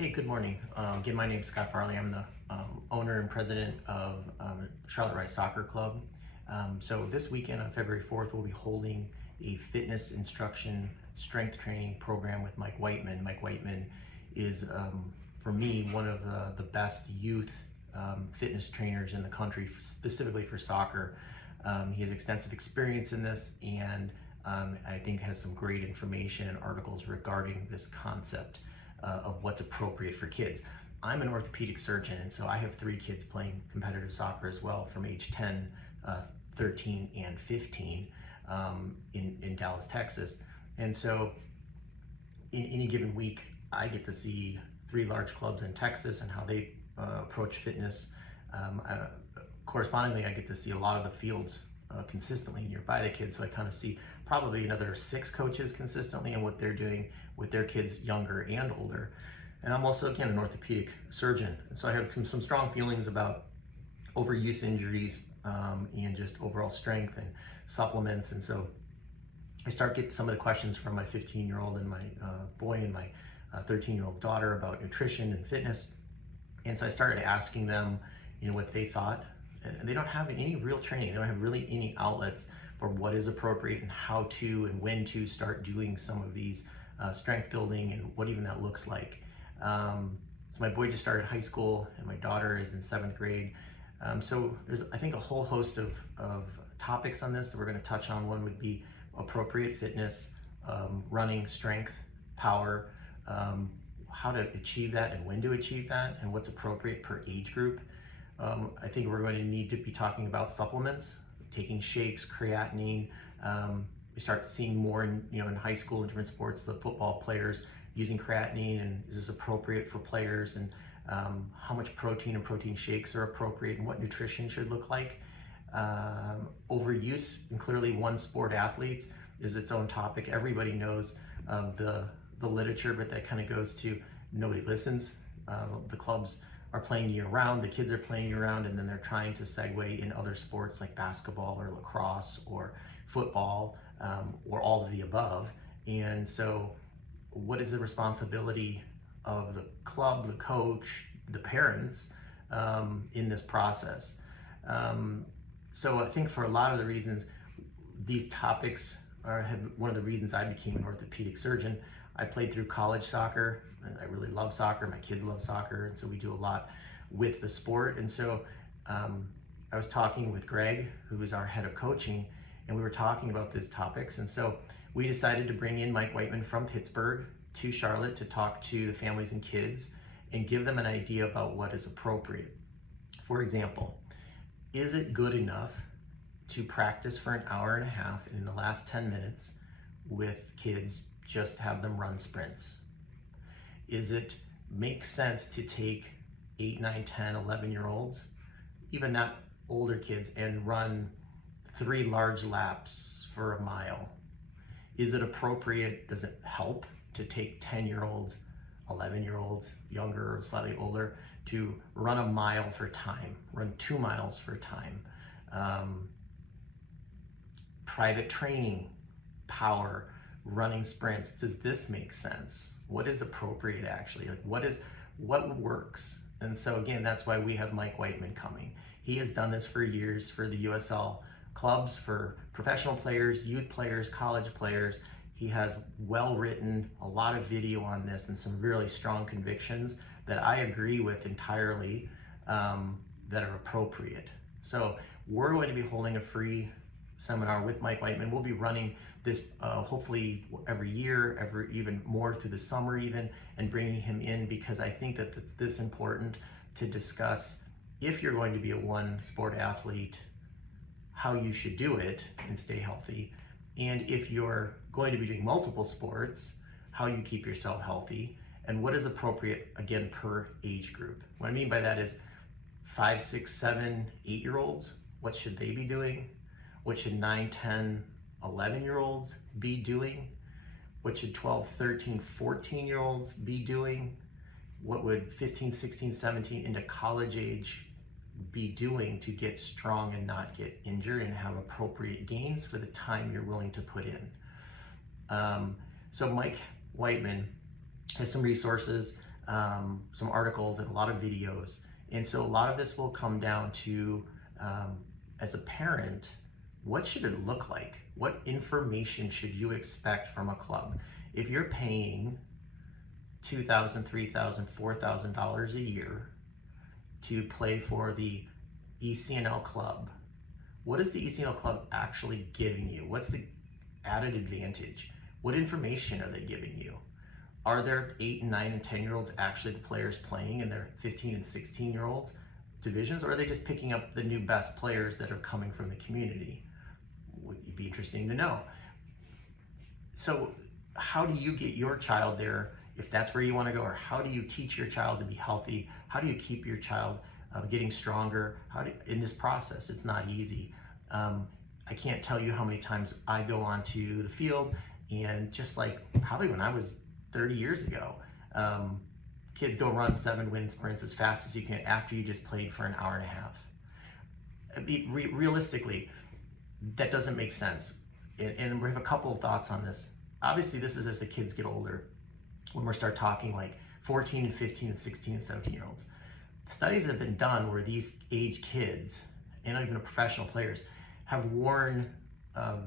Hey, good morning. Again, my name is Scott Farley. I'm the owner and president of Charlotte Rice Soccer Club. So this weekend on February 4th, we'll be holding a fitness instruction strength training program with Mike Whiteman. Mike Whiteman is, for me, one of the best youth fitness trainers in the country, specifically for soccer. He has extensive experience in this, and I think has some great information and articles regarding this concept of what's appropriate for kids. I'm an orthopedic surgeon, and so I have 3 kids playing competitive soccer as well, from age 10, 13, and 15 in Dallas, Texas. And so in any given week, I get to see 3 large clubs in Texas and how they approach fitness. Correspondingly, I get to see a lot of the fields consistently nearby the kids, so I kind of see probably another 6 coaches consistently and what they're doing with their kids, younger and older. And I'm also, again, an orthopedic surgeon, and so I have some strong feelings about overuse injuries and just overall strength and supplements. And so I start getting some of the questions from my 15-year-old and my boy and my 13-year-old daughter about nutrition and fitness. And so I started asking them, what they thought. And they don't have any real training. They don't have really any outlets for what is appropriate and how to and when to start doing some of these strength building and what even that looks like. So my boy just started high school and my daughter is in 7th grade. So there's, I think, a whole host of topics on this that we're going to touch on. One would be appropriate fitness, running, strength, power, how to achieve that and when to achieve that, and what's appropriate per age group. I think we're going to need to be talking about supplements, taking shakes, creatinine. We start seeing more in high school and different sports, the football players using creatinine, and is this appropriate for players, and how much protein and protein shakes are appropriate, and what nutrition should look like. Overuse, and clearly one sport athletes is its own topic. Everybody knows the literature, but that kind of goes to nobody listens. The clubs are playing year-round, the kids are playing year-round, and then they're trying to segue in other sports like basketball or lacrosse or football, or all of the above. And so what is the responsibility of the club, the coach, the parents in this process? So I think for a lot of the reasons, these topics have one of the reasons I became an orthopedic surgeon. I played through college soccer, and I really love soccer. My kids love soccer, and so we do a lot with the sport. And so I was talking with Greg, who is our head of coaching, and we were talking about these topics. And so we decided to bring in Mike Whiteman from Pittsburgh to Charlotte to talk to the families and kids and give them an idea about what is appropriate. For example, is it good enough to practice for an hour and a half, and in the last 10 minutes with kids, just have them run sprints? Is it make sense to take 8, 9, 10, 11-year-olds, even not older kids, and run 3 large laps for a mile? Is it appropriate, does it help to take 10-year-olds, 11-year-olds, younger or slightly older, to run a mile for time, run 2 miles for time? Private training, power, running sprints, does this make sense? What is appropriate actually? Like what works? And so again, that's why we have Mike Whiteman coming. He has done this for years for the USL clubs, for professional players, youth players, college players. He has well written a lot of video on this and some really strong convictions that I agree with entirely, that are appropriate. So we're going to be holding a free seminar with Mike Whiteman. We'll be running this hopefully every year, even more through the summer even, and bringing him in, because I think that it's this important to discuss, if you're going to be a one sport athlete, how you should do it and stay healthy. And if you're going to be doing multiple sports, how you keep yourself healthy, and what is appropriate, again, per age group. What I mean by that is 5, 6, 7, 8-year-olds, what should they be doing? What should 9, 10, 11-year-olds be doing? What should 12, 13, 14-year-olds be doing? What would 15, 16, 17 into college age be doing to get strong and not get injured and have appropriate gains for the time you're willing to put in? So Mike Whiteman has some resources. some articles and a lot of videos. And so a lot of this will come down to, as a parent, what should it look like? What information should you expect from a club? If you're paying $2,000, $3,000, $4,000 a year to play for the ECNL club, what is the ECNL club actually giving you? What's the added advantage? What information are they giving you? Are there 8 and 9 and 10-year-olds actually the players playing in their 15 and 16-year-olds divisions, or are they just picking up the new best players that are coming from the community? Would be interesting to know. So how do you get your child there if that's where you want to go, or how do you teach your child to be healthy? How do you keep your child getting stronger? In this process, it's not easy. I can't tell you how many times I go onto the field, and just like probably when I was 30 years ago, kids go run 7 wind sprints as fast as you can after you just played for an hour and a half. Realistically, that doesn't make sense. And we have a couple of thoughts on this. Obviously, this is as the kids get older, when we start talking like 14 and 15 and 16 and 17-year-olds. Studies have been done where these age kids, and even the professional players, have worn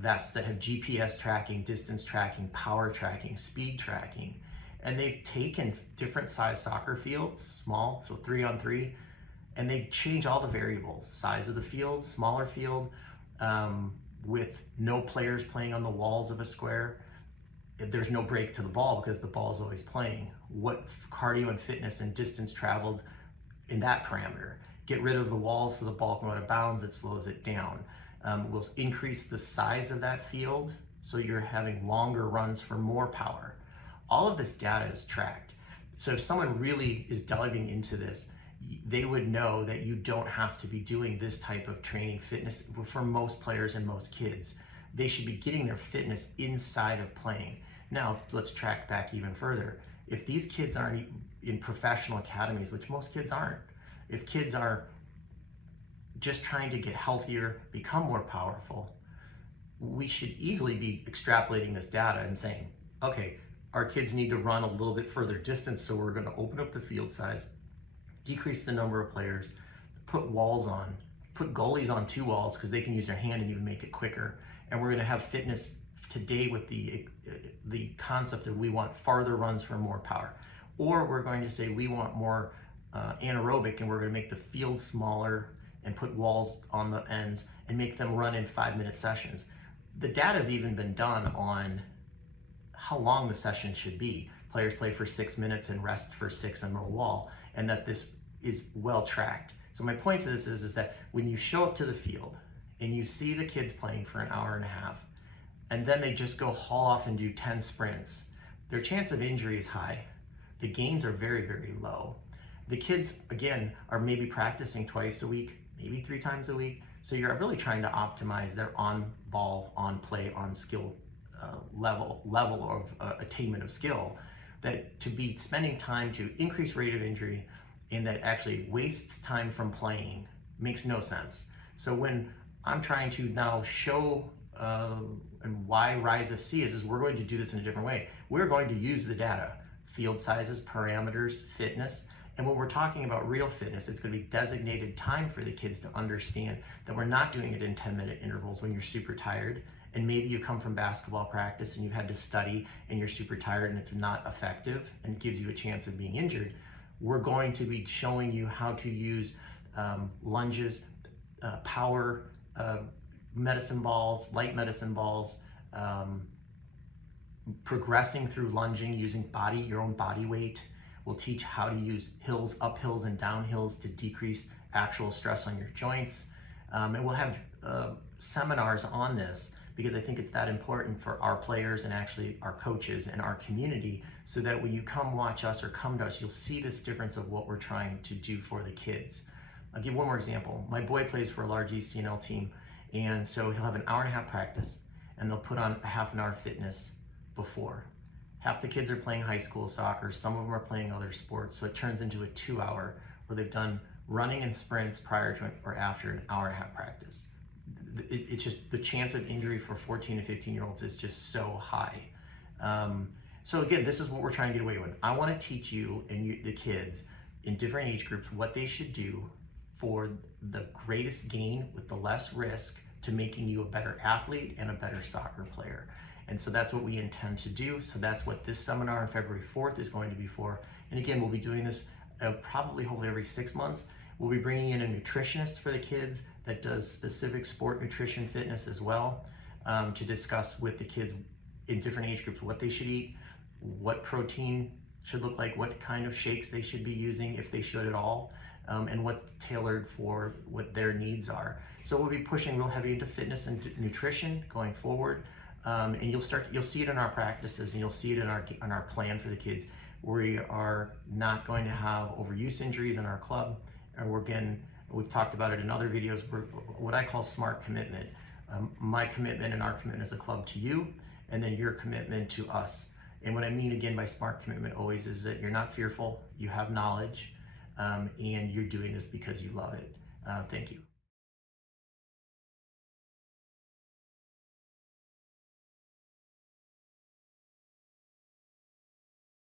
vests that have GPS tracking, distance tracking, power tracking, speed tracking, and they've taken different size soccer fields, small, so 3-on-3, and they change all the variables, size of the field, smaller field, with no players playing on the walls of a square. There's no break to the ball because the ball is always playing. What cardio and fitness and distance traveled in that parameter. Get rid of the walls so the ball can go out of bounds, it slows it down. We'll increase the size of that field so you're having longer runs for more power. All of this data is tracked. So if someone really is diving into this, they would know that you don't have to be doing this type of training fitness for most players and most kids. They should be getting their fitness inside of playing. Now, let's track back even further. If these kids aren't in professional academies, which most kids aren't, if kids are just trying to get healthier, become more powerful, we should easily be extrapolating this data and saying, okay, our kids need to run a little bit further distance, so we're going to open up the field size, decrease the number of players, put walls on, put goalies on 2 walls because they can use their hand and even make it quicker. And we're going to have fitness today with the concept that we want farther runs for more power. Or we're going to say we want more anaerobic, and we're going to make the field smaller and put walls on the ends and make them run in 5-minute sessions. The data has even been done on how long the session should be. Players play for 6 minutes and rest for 6 on the wall, and that this is well tracked. So my point to this is that when you show up to the field and you see the kids playing for an hour and a half, and then they just go haul off and do 10 sprints, their chance of injury is high. The gains are very, very low. The kids, again, are maybe practicing twice a week, maybe 3 times a week. So you're really trying to optimize their on-ball, on-play, on-skill level of attainment of skill. That to be spending time to increase rate of injury and that actually wastes time from playing makes no sense. So when I'm trying to now show and why Rise FC is we're going to do this in a different way. We're going to use the data, field sizes, parameters, fitness, and when we're talking about real fitness, it's going to be designated time for the kids to understand that we're not doing it in 10-minute intervals when you're super tired, and maybe you come from basketball practice and you've had to study and you're super tired and it's not effective and gives you a chance of being injured. We're going to be showing you how to use lunges, power, medicine balls, light medicine balls, progressing through lunging using your own body weight. We'll teach how to use hills, uphills, and downhills to decrease actual stress on your joints. And we'll have seminars on this because I think it's that important for our players and actually our coaches and our community, so that when you come watch us or come to us, you'll see this difference of what we're trying to do for the kids. I'll give one more example. My boy plays for a large ECNL team, and so he'll have an hour and a half practice, and they'll put on a half an hour fitness before. Half the kids are playing high school soccer, some of them are playing other sports, so it turns into a 2-hour where they've done running and sprints prior to or after an hour and a half practice. It's just the chance of injury for 14 and 15-year-olds is just so high. So again, this is what we're trying to get away with. I want to teach you and the kids in different age groups what they should do for the greatest gain with the less risk to making you a better athlete and a better soccer player. And so that's what we intend to do. So that's what this seminar on February 4th is going to be for. And again, we'll be doing this probably hopefully every 6 months. We'll be bringing in a nutritionist for the kids that does specific sport nutrition fitness as well, to discuss with the kids in different age groups what they should eat, what protein should look like, what kind of shakes they should be using, if they should at all, and what's tailored for what their needs are. So we'll be pushing real heavy into fitness and nutrition going forward, and you'll see it in our practices, and you'll see it in our plan for the kids. We are not going to have overuse injuries in our club, and we've talked about it in other videos. We're what I call smart commitment. My commitment and our commitment as a club to you, and then your commitment to us. And what I mean again by smart commitment always is that you're not fearful, you have knowledge, and you're doing this because you love it. Thank you.